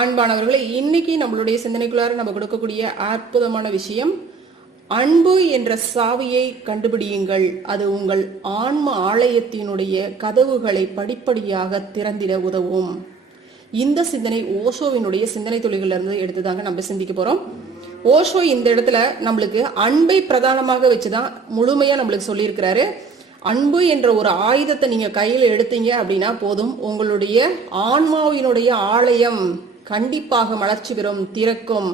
அன்பானவர்களே, இன்னைக்கு நம்மளுடைய சிந்தனைக்குள்ளார நம்ம கொடுக்கக்கூடிய அற்புதமான விஷயம், அன்பு என்ற சாவியை கண்டுபிடியுங்கள். அது உங்கள் ஆன்ம ஆலயத்தினுடைய கதவுகளை படிப்படியாக திறந்திட உதவும். இந்த சிந்தனை ஓஷோவினுடைய சிந்தனை துளிகள்ல இருந்து எடுத்துதாங்க நம்ம சிந்திக்க போறோம். ஓஷோ இந்த இடத்துல நம்மளுக்கு அன்பை பிரதானமாக வச்சுதான் முழுமையா நம்மளுக்கு சொல்லியிருக்கிறாரு. அன்பு என்ற ஒரு ஆயுதத்தை நீங்க கையில எடுத்தீங்க அப்படின்னா போதும், உங்களுடைய ஆன்மாவினுடைய ஆலயம் கண்டிப்பாக மலர்ச்சி பெறும், திறக்கும்.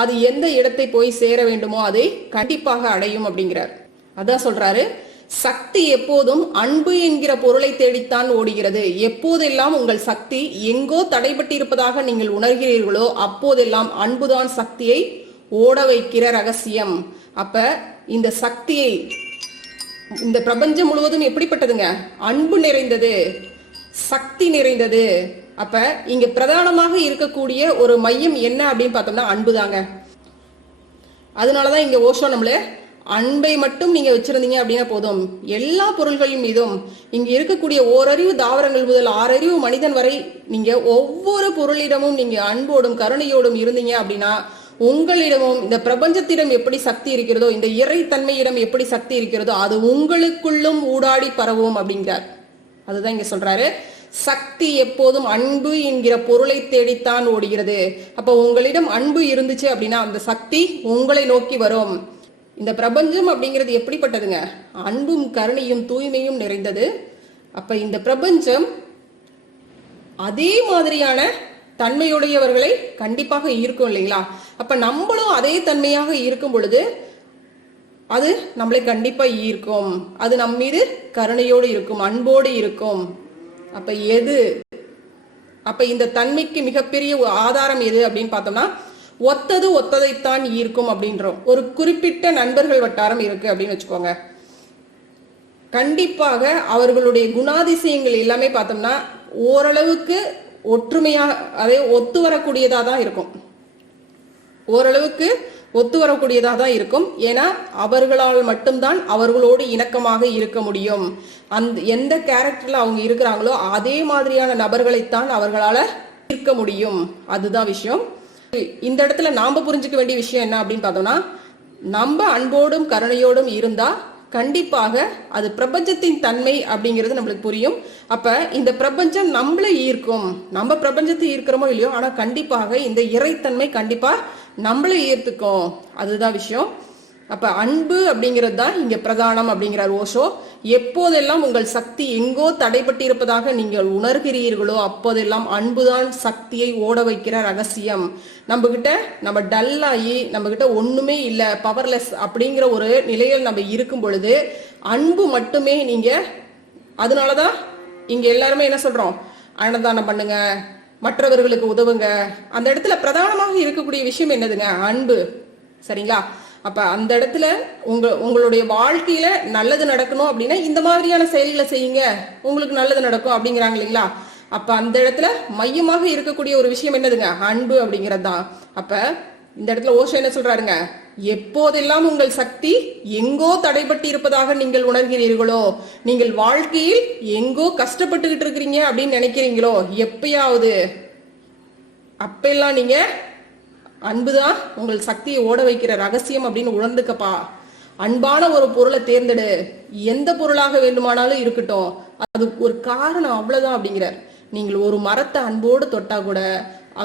அது எந்த இடத்தை போய் சேர வேண்டுமோ அதை கண்டிப்பாக அடையும் அப்படிங்கிறார். அதான் சொல்றாரு, சக்தி எப்போதும் அன்பு என்கிற பொருளை தேடித்தான் ஓடுகிறது. எப்போதெல்லாம் உங்கள் சக்தி எங்கோ தடைபட்டு இருப்பதாக நீங்கள் உணர்கிறீர்களோ அப்போதெல்லாம் அன்புதான் சக்தியை ஓட வைக்கிற ரகசியம். அப்ப இந்த சக்தியை, இந்த பிரபஞ்சம் முழுவதும் எப்படிப்பட்டதுங்க? அன்பு நிறைந்தது, சக்தி நிறைந்தது. அப்ப இங்க பிரதானமாக இருக்கக்கூடிய ஒரு மையம் என்ன அப்படின்னு பார்த்தோம்னா அன்பு தாங்க. அதனாலதான் இங்க ஓஷோ நம்மள அன்பை மட்டும் நீங்க வச்சிருந்தீங்க அப்படின்னா போதும், எல்லா பொருள்களின் மீதும் இங்க இருக்கக்கூடிய ஓரறிவு தாவரங்கள் முதல் 6 அறிவு மனிதன் வரை நீங்க ஒவ்வொரு பொருளிடமும் நீங்க அன்போடும் கருணையோடும் இருந்தீங்க அப்படின்னா உங்களிடமும் இந்த பிரபஞ்சத்திடம் எப்படி சக்தி இருக்கிறதோ, இந்த இறைத்தன்மையிடம் எப்படி சக்தி இருக்கிறதோ அது உங்களுக்குள்ளும் ஊடாடி பரவும் அப்படிங்கிறார். அதுதான் இங்க சொல்றாரு, சக்தி எப்போதும் அன்பு என்கிற பொருளை தேடித்தான் ஓடுகிறது. அப்ப உங்களிடம் அன்பு இருந்துச்சு அப்படின்னா அந்த சக்தி உங்களை நோக்கி வரும். இந்த பிரபஞ்சம் அப்படிங்கிறது எப்படிப்பட்டதுங்க? அன்பும் கருணையும் தூய்மையும் நிறைந்தது. அப்ப இந்த பிரபஞ்சம் அதே மாதிரியான தன்மையுடையவர்களை கண்டிப்பாக இருக்கும் இல்லைங்களா? அப்ப நம்மளும் அதே தன்மையாக இருக்கும் பொழுது அது நம்மளை கண்டிப்பா ஈர்க்கும். அது நம் மீது கருணையோடு இருக்கும், அன்போடு இருக்கும். அப்ப இந்த தன்மைக்கு மிகப்பெரிய ஆதாரம் எது அப்படின்னு பார்த்தோம்னா, ஒத்தது ஒத்ததைத்தான் ஈர்க்கும் அப்படின்றோம். ஒரு குறிப்பிட்ட நண்பர்கள் வட்டாரம் இருக்கு அப்படின்னு வச்சுக்கோங்க. கண்டிப்பாக அவர்களுடைய குணாதிசயங்கள் எல்லாமே பார்த்தோம்னா ஓரளவுக்கு ஒற்றுமையா, அதே ஒத்து வரக்கூடியதா தான் இருக்கும். ஓரளவுக்கு ஒத்து வரக்கூடியதா தான் இருக்கும். ஏன்னா அவர்களால் மட்டும்தான் அவர்களோடு இணக்கமாக இருக்க முடியும். எந்த கேரக்டர்ல அவங்க இருக்கிறாங்களோ அதே மாதிரியான நபர்களைத்தான் அவர்களால இருக்க முடியும். அதுதான் விஷயம். இந்த இடத்துல நாம புரிஞ்சுக்க வேண்டிய விஷயம் என்ன அப்படின்னு பார்த்தோம்னா, நம்ம அன்போடும் கருணையோடும் இருந்தா கண்டிப்பாக அது பிரபஞ்சத்தின் தன்மை அப்படிங்கிறது நம்மளுக்கு புரியும். அப்ப இந்த பிரபஞ்சம் நம்மளை ஈர்க்கும். நம்ம பிரபஞ்சத்தை ஈர்க்கிறோமோ இல்லையோ, ஆனா கண்டிப்பாக இந்த இறைத்தன்மை கண்டிப்பா நம்மளை ஈர்த்துக்கும். அதுதான் விஷயம். அப்ப அன்பு அப்படிங்கிறது தான் இங்க பிரதானம் அப்படிங்கிறார் ஓஷோ. எப்போதெல்லாம் உங்கள் சக்தி எங்கோ தடைபட்டு இருப்பதாக நீங்கள் உணர்கிறீர்களோ அப்போதெல்லாம் அன்புதான் சக்தியை ஓட வைக்கிற ரகசியம். நம்ம டல்லாகி நம்ம கிட்ட ஒண்ணுமே இல்லை, பவர்லெஸ் அப்படிங்கிற ஒரு நிலையில் நம்ம இருக்கும் பொழுது அன்பு மட்டுமே நீங்க, அதனாலதான் இங்க எல்லாருமே என்ன சொல்றோம், அன்னதானம் பண்ணுங்க, மற்றவர்களுக்கு உதவுங்க. அந்த இடத்துல பிரதானமாக இருக்கக்கூடிய விஷயம் என்னதுங்க? அன்பு. சரிங்களா? அப்ப அந்த இடத்துல உங்களுடைய வாழ்க்கையில நல்லது நடக்கணும் அப்படின்னா இந்த மாதிரியான செயல்களை செய்யுங்க, உங்களுக்கு நல்லது நடக்கும் அப்படிங்கிறாங்க இல்லைங்களா? அப்ப அந்த இடத்துல மையமாக இருக்கக்கூடிய ஒரு விஷயம் என்னதுங்க? அன்பு அப்படிங்கிறது தான். அப்ப இந்த இடத்துல ஓஷோ என்ன சொல்றாருங்க? எப்போதெல்லாம் உங்கள் சக்தி எங்கோ தடைபட்டு இருப்பதாக நீங்கள் உணர்கிறீர்களோ, நீங்கள் வாழ்க்கையில் எங்கோ கஷ்டப்பட்டுக்கிட்டு இருக்கிறீங்க அப்படின்னு நினைக்கிறீங்களோ, எப்பயாவது அப்பெல்லாம் நீங்க அன்புதான் உங்கள் சக்தியை ஓட வைக்கிற ரகசியம் அப்படின்னு உணர்ந்துக்கப்பா. அன்பான ஒரு பொருளை தேர்ந்தெடு, எந்த பொருளாக வேண்டுமானாலும் இருக்கட்டும், அது ஒரு காரணம், அவ்வளவுதான் அப்படிங்கிறார். நீங்கள் ஒரு மரத்தை அன்போடு தொட்டா கூட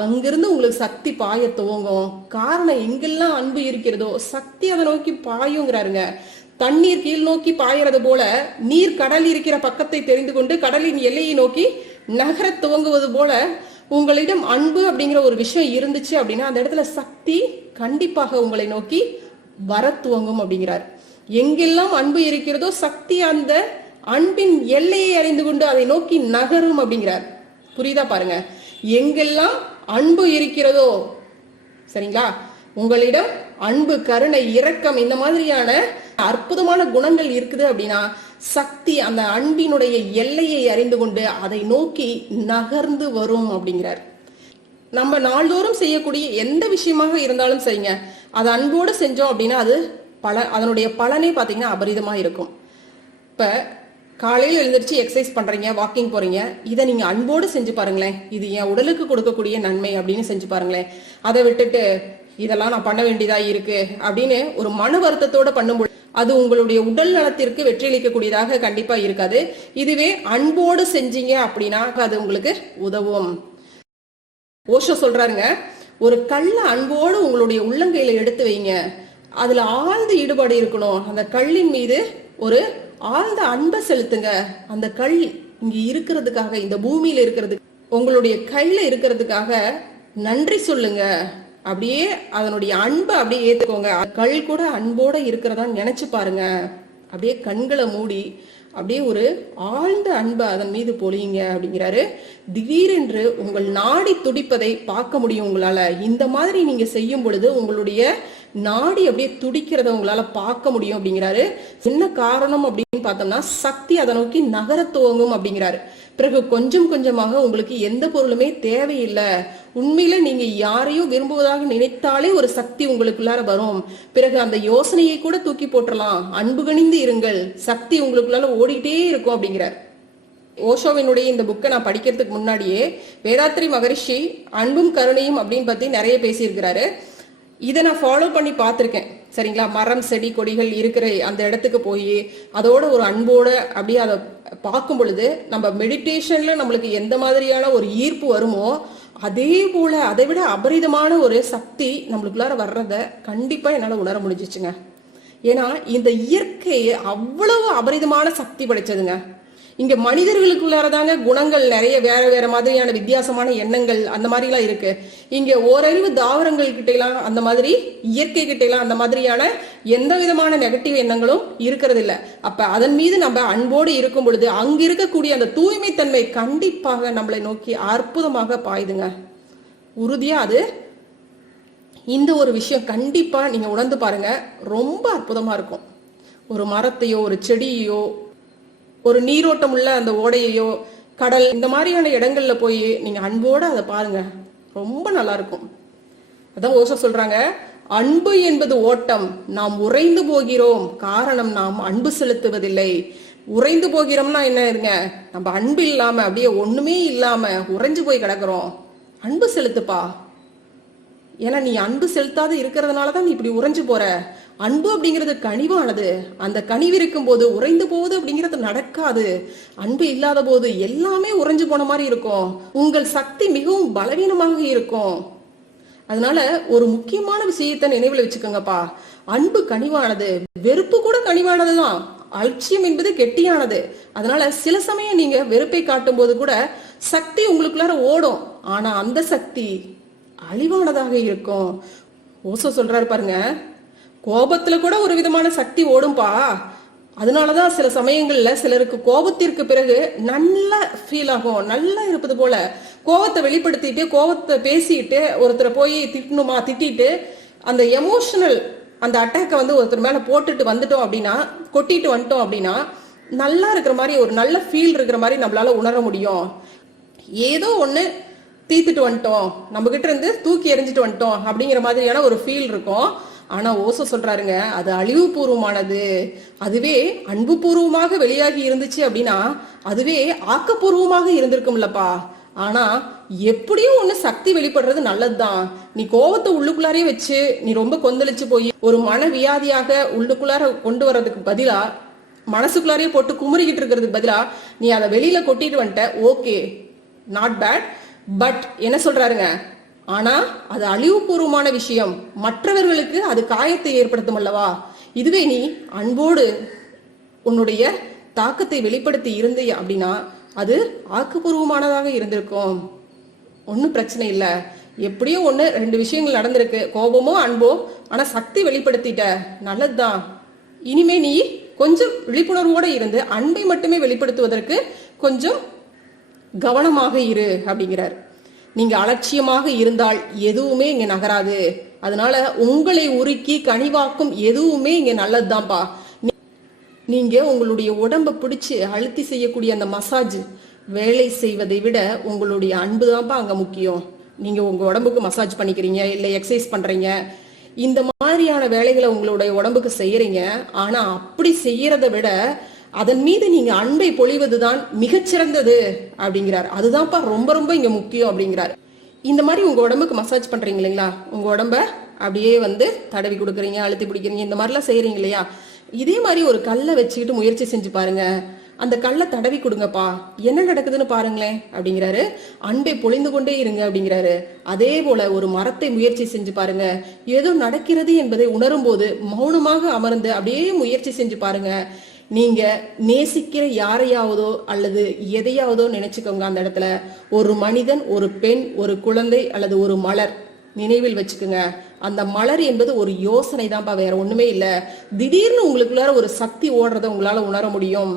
அங்கிருந்து உங்களுக்கு சக்தி பாய துவங்கும். காரணம், எங்கெல்லாம் அன்பு இருக்கிறதோ சக்தி அதை நோக்கி பாயுங்கிறாருங்க. தண்ணீர் கீழ் நோக்கி பாயறது போல நீர் கடல் இருக்கிற பக்கத்தை தெரிந்து கொண்டு கடலின் எல்லையை நோக்கி நகர துவங்குவது போல உங்களிடம் அன்பு அப்படிங்கிற ஒரு விஷயம் இருந்துச்சு அப்படின்னா அந்த இடத்துல சக்தி கண்டிப்பாக உங்களை நோக்கி வர துவங்கும் அப்படிங்கிறார். எங்கெல்லாம் அன்பு இருக்கிறதோ சக்தி அந்த அன்பின் எல்லையை அறிந்து கொண்டு அதை நோக்கி நகரும் அப்படிங்கிறார். புரியுதா பாருங்க? எங்கெல்லாம் அன்பு இருக்கிறதோ, சரிங்களா, உங்களிடம் அன்பு, கருணை, இரக்கம், இந்த மாதிரியான அற்புதமான குணங்கள் இருக்குது அப்படின்னா சக்தி அந்த அன்பினுடைய எல்லையை அறிந்து கொண்டு அதை நோக்கி நகர்ந்து வரும் அப்படிங்கிறார். நம்ம நாள்தோறும் செய்யக்கூடிய எந்த விஷயமாக இருந்தாலும் செய்யுங்க, அது அன்போடு செஞ்சோம் அப்படின்னா அது அதனுடைய பலனே பாத்தீங்கன்னா அபரிதமா இருக்கும். இப்ப காலையில் எழுந்திரிச்சு எக்ஸசைஸ் பண்றீங்க, வாக்கிங் போறீங்க, இதை நீங்க அன்போடு செஞ்சு பாருங்களேன். இது என் உடலுக்கு கொடுக்கக்கூடிய நன்மை அப்படின்னு செஞ்சு பாருங்களேன். அதை விட்டுட்டு இதெல்லாம் நான் பண்ண வேண்டியதா இருக்கு அப்படின்னு ஒரு மன வருத்தத்தோட பண்ணும்போது அது உங்களுடைய உடல் நலத்திற்கு வெற்றியளிக்கக்கூடியதாக கண்டிப்பா இருக்காது. இதுவே அன்போடு செஞ்சீங்க அப்படின்னா அது உங்களுக்கு உதவும். ஓஷோ சொல்றாருங்க, ஒரு கல்ல அன்போடு உங்களுடைய உள்ளங்கையில எடுத்து வைங்க. அதுல ஆழ்ந்த ஈடுபாடு இருக்கணும். அந்த கல்லின் மீது ஒரு ஆழ்ந்த அன்பை செலுத்துங்க. அந்த கல் இங்க இருக்கிறதுக்காக, இந்த பூமியில இருக்கிறதுக்கு, உங்களுடைய கையில இருக்கிறதுக்காக நன்றி சொல்லுங்க. அப்படியே அதனுடைய அன்பை அப்படியே ஏத்துக்கோங்க. கல் கூட அன்போட இருக்கிறதா நினைச்சு பாருங்க. அப்படியே கண்களை மூடி அப்படியே ஒரு ஆழ்ந்த அன்பை அதன் மீது பொழியுங்க அப்படிங்கிறாரு. திடீரென்று உங்கள் நாடி துடிப்பதை பார்க்க முடியும் உங்களால. இந்த மாதிரி நீங்க செய்யும் பொழுது உங்களுடைய நாடி அப்படியே துடிக்கிறத உங்களால பார்க்க முடியும் அப்படிங்கிறாரு. என்ன காரணம் அப்படின்னு பார்த்தோம்னா சக்தி அதை நோக்கி நகர துவங்கும் அப்படிங்கிறாரு. பிறகு கொஞ்சம் கொஞ்சமாக உங்களுக்கு எந்த பொருளுமே தேவையில்லை. உண்மையில நீங்க யாரையும் விரும்புவதாக நினைத்தாலே ஒரு சக்தி உங்களுக்குள்ளார வரும். பிறகு அந்த யோசனையை கூட தூக்கி போட்டுடலாம். அன்பு கணிந்து இருங்கள், சக்தி உங்களுக்குள்ளார ஓடிட்டே இருக்கும் அப்படிங்கிறார். ஓஷோவினுடைய இந்த புக்கை நான் படிக்கிறதுக்கு முன்னாடியே வேதாத்ரி மகரிஷி அன்பும் கருணையும் அப்படின்னு பத்தி நிறைய பேசியிருக்கிறாரு. இதை நான் ஃபாலோ பண்ணி பார்த்துருக்கேன். சரிங்களா, மரம் செடி கொடிகள் இருக்கிற அந்த இடத்துக்கு போய் அதோட ஒரு அன்போட அப்படியே அதை பார்க்கும் பொழுது நம்ம மெடிடேஷன்ல நம்மளுக்கு எந்த மாதிரியான ஒரு ஈர்ப்பு வருமோ அதே போல அதை விட அபரிதமான ஒரு சக்தி நம்மளுக்குள்ளார வர்றத கண்டிப்பா என்னால உணர முடிஞ்சிச்சுங்க. ஏன்னா இந்த இயற்கை அவ்வளவு அபரிதமான சக்தி படைச்சதுங்க. இங்க மனிதர்களுக்குள்ளாரதாங்க குணங்கள் நிறைய வேற வேற மாதிரியான வித்தியாசமான எண்ணங்கள் அந்த மாதிரி எல்லாம் இருக்கு. இங்க ஓரறிவு தாவரங்கள் கிட்ட எல்லாம் அந்த மாதிரி, இயற்கை கிட்ட எல்லாம் அந்த மாதிரியான எந்த விதமான நெகட்டிவ் எண்ணங்களும் இருக்கிறது இல்ல. அப்ப அதன் மீது நம்ம அன்போடு இருக்கும் பொழுது அங்க இருக்கக்கூடிய அந்த தூய்மை தன்மை கண்டிப்பாக நம்மளை நோக்கி அற்புதமாக பாயுதுங்க. உறுதியா அது இந்த ஒரு விஷயம் கண்டிப்பா நீங்க உணர்ந்து பாருங்க. ரொம்ப அற்புதமா இருக்கும். ஒரு மரத்தையோ ஒரு செடியோ ஒரு நீரோட்டம் உள்ள அந்த ஓடையோ கடல் இந்த மாதிரியான இடங்கள்ல போய் நீங்க அன்போட அதை பாருங்க. ரொம்ப நல்லா இருக்கும். அதான் ஓஷோ சொல்றாங்க, அன்பு என்பது ஓட்டம், நாம் உறைந்து போகிறோம், காரணம் நாம் அன்பு செலுத்துவதில்லை. உறைந்து போகிறோம்னா என்ன இருங்க, நம்ம அன்பு இல்லாம அப்படியே ஒண்ணுமே இல்லாம உறைஞ்சு போய் கிடக்குறோம். அன்பு செலுத்துப்பா. ஏன்னா நீ அன்பு செலுத்தாத இருக்கிறதுனாலதான் நீ இப்படி உறைஞ்சு போற. அன்பு அப்படிங்கிறது கனிவானது. அந்த கனிவு இருக்கும் போது உறைந்து போகுது அப்படிங்கிறது நடக்காது. அன்பு இல்லாத போது எல்லாமே உறைஞ்சு போன மாதிரி இருக்கும். உங்கள் சக்தி மிகவும் பலவீனமாக இருக்கும். அதனால ஒரு முக்கியமான விஷயத்தை நினைவுல வச்சுக்கோங்கப்பா. அன்பு கனிவானது, வெறுப்பு கூட கனிவானதுதான். அலட்சியம் என்பது கெட்டியானது. அதனால சில சமயம் நீங்க வெறுப்பை காட்டும் போது கூட சக்தி உங்களுக்குள்ளார ஓடும். ஆனா அந்த சக்தி அழிவானதாக இருக்கும். ஓசோ சொல்றாரு பாருங்க, கோபத்துல கூட ஒரு விதமான சக்தி ஓடும்பா. அதனாலதான் சில சமயங்கள்ல சிலருக்கு கோபத்திற்கு பிறகு நல்ல ஃபீல் ஆகும், நல்லா இருப்பது போல. கோபத்தை வெளிப்படுத்திட்டு கோபத்தை பேசிட்டு ஒருத்தரை போய் திட்டணுமா திட்டிட்டு அந்த எமோஷனல் அந்த அட்டாக்கை வந்து ஒருத்தர் மேல போட்டுட்டு வந்துட்டோம் அப்படின்னா, கொட்டிட்டு வந்துட்டோம் அப்படின்னா நல்லா இருக்கிற மாதிரி ஒரு நல்ல ஃபீல் இருக்கிற மாதிரி நம்மளால உணர முடியும். ஏதோ ஒண்ணு தீத்துட்டு வந்துட்டோம், நம்ம கிட்ட இருந்து தூக்கி எறிஞ்சிட்டு வந்துட்டோம் அப்படிங்கிற மாதிரியான ஒரு ஃபீல் இருக்கும். ஆனா ஓசோ சொல்றாருங்க, அது அழிவு பூர்வமானது. அதுவே அன்பு பூர்வமாக வெளியாகி இருந்துச்சு அப்படின்னா அதுவே ஆக்கப்பூர்வமாக இருந்திருக்கும்லப்பா. ஆனா எப்படியும் ஒண்ணு சக்தி வெளிப்படுறது நல்லதுதான். நீ கோவத்தை உள்ளுக்குள்ளாரே வச்சு நீ ரொம்ப கொந்தளிச்சு போய் ஒரு மன வியாதியாக உள்ளுக்குள்ளார கொண்டு வர்றதுக்கு பதிலா, மனசுக்குள்ளாரே போட்டு குமுறிக்கிட்டு இருக்கிறதுக்கு பதிலா நீ அதை வெளியில கொட்டிட்டு வந்துட்ட, ஓகே, நாட் பேட். பட் என்ன சொல்றாருங்க, ஆனா அது அழிவுபூர்வமான விஷயம், மற்றவர்களுக்கு அது காயத்தை ஏற்படுத்தும் அல்லவா. இதுவே நீ அன்போடு உன்னுடைய தாக்கத்தை வெளிப்படுத்தி இருந்தே அப்படின்னா அது ஆக்கப்பூர்வமானதாக இருந்திருக்கும். ஒன்னும் பிரச்சனை இல்ல. எப்படியோ ஒண்ணு ரெண்டு விஷயங்கள் நடந்திருக்கு, கோபமோ அன்போ, ஆனா சக்தி வெளிப்படுத்திட்ட, நல்லதுதான். இனிமே நீ கொஞ்சம் விழிப்புணர்வோட இருந்து அன்பை மட்டுமே வெளிப்படுத்துவதற்கு கொஞ்சம் கவனமாக இரு அப்படிங்கிறார். நீங்க அலட்சியமாக இருந்தால் எதுவுமே இங்க நகராது. அதனால உங்களை உருக்கி கனிவாக்கும் எதுவுமே இங்க நல்லதுதான்ப்பா. நீங்க உங்களுடைய உடம்ப பிடிச்சு அழுத்தி செய்யக்கூடிய அந்த மசாஜ் வேலை செய்வதை விட உங்களுடைய அன்பு தான்ப்பா அங்க முக்கியம். நீங்க உங்க உடம்புக்கு மசாஜ் பண்ணிக்கிறீங்க, இல்ல எக்ஸசைஸ் பண்றீங்க, இந்த மாதிரியான வேலைகளை உங்களுடைய உடம்புக்கு செய்யறீங்க. ஆனா அப்படி செய்யறதை விட அதன் மீது நீங்க அன்பை பொழிவதுதான் மிகச்சிறந்தது அப்படிங்கிறார். அதுதான்ப்பா ரொம்ப ரொம்ப இங்க முக்கியம் அப்படிங்கிறார். இந்த மாதிரி உங்க உடம்புக்கு மசாஜ் பண்றீங்க இல்லைங்களா, உங்க உடம்ப அப்படியே தடவி கொடுக்குறீங்க, அழுத்தி பிடிக்கிறீங்க, இந்த மாதிரிலாம் செய்யறீங்க இல்லையா, இதே மாதிரி ஒரு கல்லை வச்சுக்கிட்டு முயற்சி செஞ்சு பாருங்க. அந்த கல்லை தடவி கொடுங்கப்பா, என்ன நடக்குதுன்னு பாருங்களேன் அப்படிங்கிறாரு. அன்பை பொழிந்து கொண்டே இருங்க அப்படிங்கிறாரு. அதே போல ஒரு மரத்தை முயற்சி செஞ்சு பாருங்க. ஏதோ நடக்கிறது என்பதை உணரும் போது மௌனமாக அமர்ந்து அப்படியே முயற்சி செஞ்சு பாருங்க. நீங்க நேசிக்கிற யாரையாவதோ அல்லது எதையாவதோ நினைச்சுக்கோங்க. அந்த இடத்துல ஒரு மனிதன், ஒரு பெண், ஒரு குழந்தை அல்லது ஒரு மலர் நினைவில் வச்சுக்கோங்க. அந்த மலர் என்பது ஒரு யோசனை தான்ப்பா, வேற ஒண்ணுமே இல்ல. திடீர்னு உங்களுக்குள்ளார ஒரு சக்தி ஓடுறத உங்களால உணர முடியும்.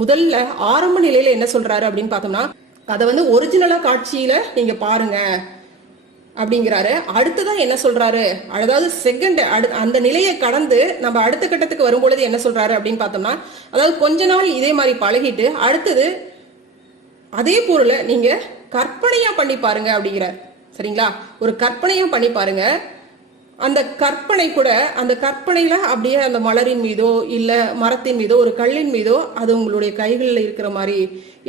முதல்ல ஆரம்ப நிலையில என்ன சொல்றாரு அப்படின்னு பார்த்தோம்னா, அதை ஒரிஜினலா காட்சியில நீங்க பாருங்க அப்படிங்கிறாரு. அடுத்ததான் என்ன சொல்றாரு, அதாவது செகண்ட் அந்த நிலையை கடந்து நம்ம அடுத்த கட்டத்துக்கு வரும்பொழுது என்ன சொல்றாரு அப்படின்னு பார்த்தோம்னா, அதாவது கொஞ்ச நாள் இதே மாதிரி பழகிட்டு அடுத்தது அதே பொருளை நீங்க கற்பனையா பண்ணி பாருங்க அப்படிங்கிறார். சரிங்களா, ஒரு கற்பனையா பண்ணி பாருங்க. அந்த கற்பனை கூட, அந்த கற்பனையில அப்படியே அந்த மலரின் மீதோ இல்ல மரத்தின் மீதோ ஒரு கல்லின் மீதோ அது உங்களுடைய கைகளில் இருக்கிற மாதிரி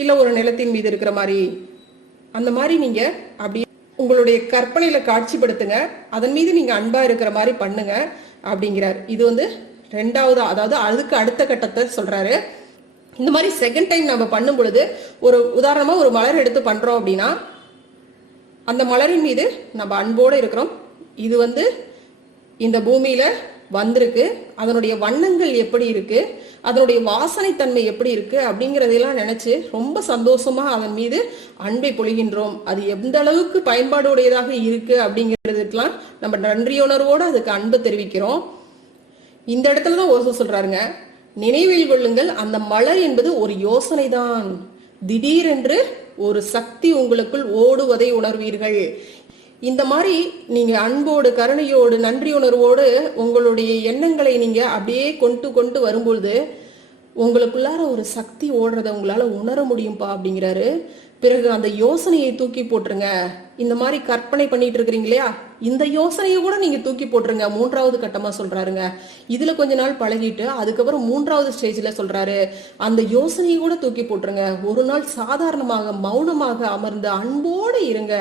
இல்ல ஒரு நிலத்தின் மீது இருக்கிற மாதிரி, அந்த மாதிரி நீங்க அப்படியே உங்களுடைய கற்பனையில காட்சிப்படுத்துங்க. அதன் மீது நீங்க அன்பா இருக்கிற மாதிரி பண்ணுங்க அப்படிங்கிறார். இது ரெண்டாவது, அதாவது அதுக்கு அடுத்த கட்டத்தை சொல்றாரு. இந்த மாதிரி செகண்ட் டைம் நம்ம பண்ணும் பொழுது, ஒரு உதாரணமா ஒரு மலர் எடுத்து பண்றோம் அப்படின்னா, அந்த மலரின் மீது நம்ம அன்போட இருக்கிறோம். இது இந்த பூமியில வந்திருக்கு, அதனுடைய வண்ணங்கள் எப்படி இருக்கு, அதனுடைய வாசனை தன்மை எப்படி இருக்கு அப்படிங்கறதெல்லாம் நினைச்சு ரொம்ப சந்தோஷமா அதன் மீது அன்பை பொழிகின்றோம். அது எந்த அளவுக்கு பயன்பாடு உடையதாக இருக்கு அப்படிங்கிறதுக்கெல்லாம் நம்ம நன்றியுணர்வோடு அதுக்கு அன்பு தெரிவிக்கிறோம். இந்த இடத்துலதான் ஓசோ சொல்றாருங்க, நினைவில் கொள்ளுங்கள், அந்த மலர் என்பது ஒரு யோசனை தான். திடீரென்று ஒரு சக்தி உங்களுக்குள் ஓடுவதை உணர்வீர்கள். இந்த மாதிரி நீங்க அன்போடு, கருணையோடு, நன்றி உணர்வோடு உங்களுடைய எண்ணங்களை நீங்க அப்படியே கொண்டு வரும்பொழுது உங்களுக்குள்ளார ஒரு சக்தி ஓடுறத உங்களால உணர முடியும்பா அப்படிங்கிறாரு. பிறகு அந்த யோசனையை தூக்கி போட்டுருங்க. இந்த மாதிரி கற்பனை பண்ணிட்டு இருக்கிறீங்க இல்லையா, இந்த யோசனையை கூட நீங்க தூக்கி போட்டுருங்க. மூன்றாவது கட்டமா சொல்றாருங்க. இதுல கொஞ்ச நாள் பழகிட்டு அதுக்கப்புறம் மூன்றாவது ஸ்டேஜ்ல சொல்றாரு, அந்த யோசனையை கூட தூக்கி போட்டுருங்க. ஒரு நாள் சாதாரணமாக மௌனமாக அமர்ந்து அன்போடு இருங்க.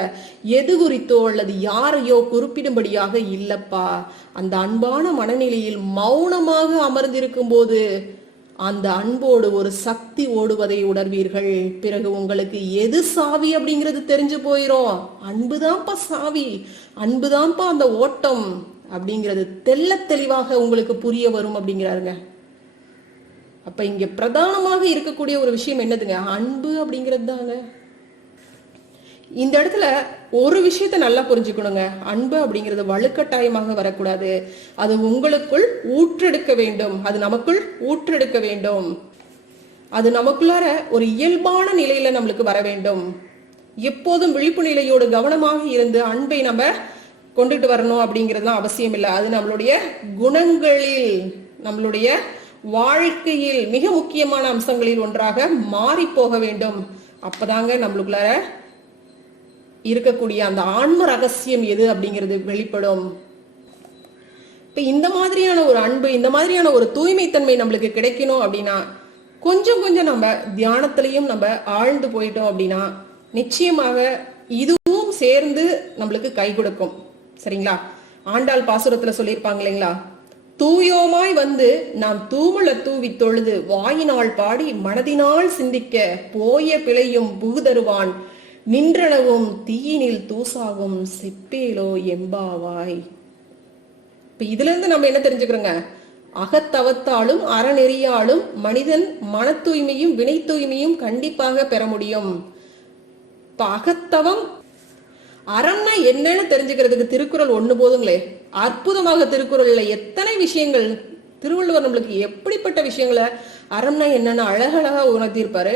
எது குறித்தோ அல்லது யாரையோ குறிப்பிடும்படியாக இல்லப்பா. அந்த அன்பான மனநிலையில் மௌனமாக அமர்ந்திருக்கும் போது அந்த அன்போடு ஒரு சக்தி ஓடுவதை உணர்வீர்கள். பிறகு உங்களுக்கு எது சாவி அப்படிங்கிறது தெரிஞ்சு போயிரும். அன்புதான்ப்பா சாவி, அன்புதான்ப்பா அந்த ஓட்டம் அப்படிங்கிறது தெள்ள தெளிவாக உங்களுக்கு புரிய வரும் அப்படிங்கிறாருங்க. அப்ப இங்க பிரதானமாக இருக்கக்கூடிய ஒரு விஷயம் என்னதுங்க, அன்பு அப்படிங்கிறது தாங்க. இந்த இடத்துல ஒரு விஷயத்த நல்லா புரிஞ்சுக்கணுங்க, அன்பு அப்படிங்கிறது வலுக்கட்டாயமாக வரக்கூடாது. அது உங்களுக்குள் ஊற்றெடுக்க வேண்டும், அது நமக்குள் ஊற்றெடுக்க வேண்டும். அது நமக்குள்ளார ஒரு இயல்பான நிலையில நம்மளுக்கு வர வேண்டும். எப்போதும் விழிப்பு நிலையோடு கவனமாக இருந்து அன்பை நம்ம கொண்டுட்டு வரணும் அப்படிங்கிறதுலாம் அவசியம் இல்லை. அது நம்மளுடைய குணங்களில், நம்மளுடைய வாழ்க்கையில் மிக முக்கியமான அம்சங்களில் ஒன்றாக மாறி போக வேண்டும். அப்பதாங்க நம்மளுக்குள்ளார இருக்கக்கூடிய அந்த ஆன்ம ரகசியம் எது அப்படிங்கிறது வெளிப்படும். இப்ப இந்த மாதிரியான ஒரு அன்பு, இந்த மாதிரியான ஒரு தூய்மைத்தன்மை நம்மளுக்கு கிடைக்கணும் அப்படின்னா கொஞ்சம் கொஞ்சம் நம்ம தியானத்திலையும் நம்ம ஆழ்ந்து போயிட்டோம் அப்படின்னா நிச்சயமாக இதுவும் சேர்ந்து நம்மளுக்கு கை கொடுக்கும். சரிங்களா, ஆண்டாள் பாசுரத்துல சொல்லியிருப்பாங்க இல்லைங்களா, தூயோமாய் வந்து நாம் தூமல தூவி தொழுது வாயினால் பாடி மனதினால் சிந்திக்க போய பிழையும் புகுதருவான் நின்றனவும் தீயினில் தூசாகும் செப்பேலோ எம்பாவாய். இப்ப இதுல இருந்து நம்ம என்ன தெரிஞ்சுக்கிறோங்க, அகத்தவத்தாலும் அறநெறியாலும் மனிதன் மன தூய்மையும் வினை தூய்மையும் கண்டிப்பாக பெற முடியும். இப்ப அகத்தவம் அறம்னா என்னன்னு தெரிஞ்சுக்கிறதுக்கு திருக்குறள் ஒண்ணு போதுங்களே. அற்புதமாக திருக்குறள்ல எத்தனை விஷயங்கள், திருவள்ளுவர் நம்மளுக்கு எப்படிப்பட்ட விஷயங்களை அறம்னா என்னன்னு அழகழகா உணர்த்தியிருப்பாரு.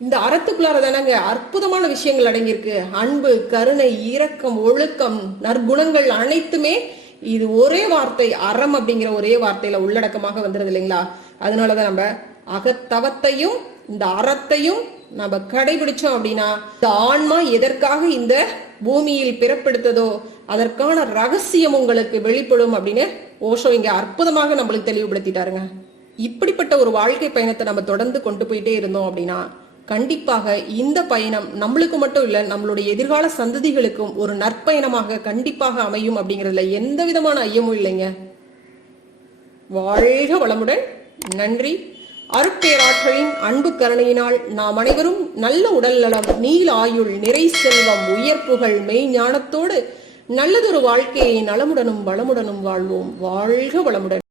இந்த அறத்துக்குள்ளார தானங்க அற்புதமான விஷயங்கள் அடங்கியிருக்கு. அன்பு, கருணை, இரக்கம், ஒழுக்கம், நற்குணங்கள் அனைத்துமே இது ஒரே வார்த்தை அறம் அப்படிங்கிற ஒரே வார்த்தையில உள்ளடக்கமாக வந்துருது இல்லைங்களா. அதனாலதான் நம்ம அகத்தவத்தையும் இந்த அறத்தையும் நம்ம கடைபிடிச்சோம் அப்படின்னா இந்த ஆன்மா எதற்காக இந்த பூமியில் பிறப்பெடுத்ததோ அதற்கான ரகசியம் உங்களுக்கு வெளிப்படும் அப்படின்னு ஓஷோ இங்க அற்புதமாக நம்மளுக்கு தெளிவுபடுத்திட்டாருங்க. இப்படிப்பட்ட ஒரு வாழ்க்கை பயணத்தை நம்ம தொடர்ந்து கொண்டு போயிட்டே இருந்தோம் அப்படின்னா கண்டிப்பாக இந்த பயணம் நம்மளுக்கு மட்டும் இல்ல, நம்மளுடைய எதிர்கால சந்ததிகளுக்கும் ஒரு நற்பயணமாக கண்டிப்பாக அமையும் அப்படிங்கறதுல எந்த விதமான ஐயமும் இல்லைங்க. வாழ்க வளமுடன். நன்றி. அருட்பேராற்றலின் அன்பு கருணையினால் நாம் அனைவரும் நல்ல உடல் நலம், நீல ஆயுள், நிறை செல்வம், உயர்ப்புகள், மெய் ஞானத்தோடு நல்லதொரு வாழ்க்கையை நலமுடனும் வளமுடனும் வாழ்வோம். வாழ்க வளமுடன்.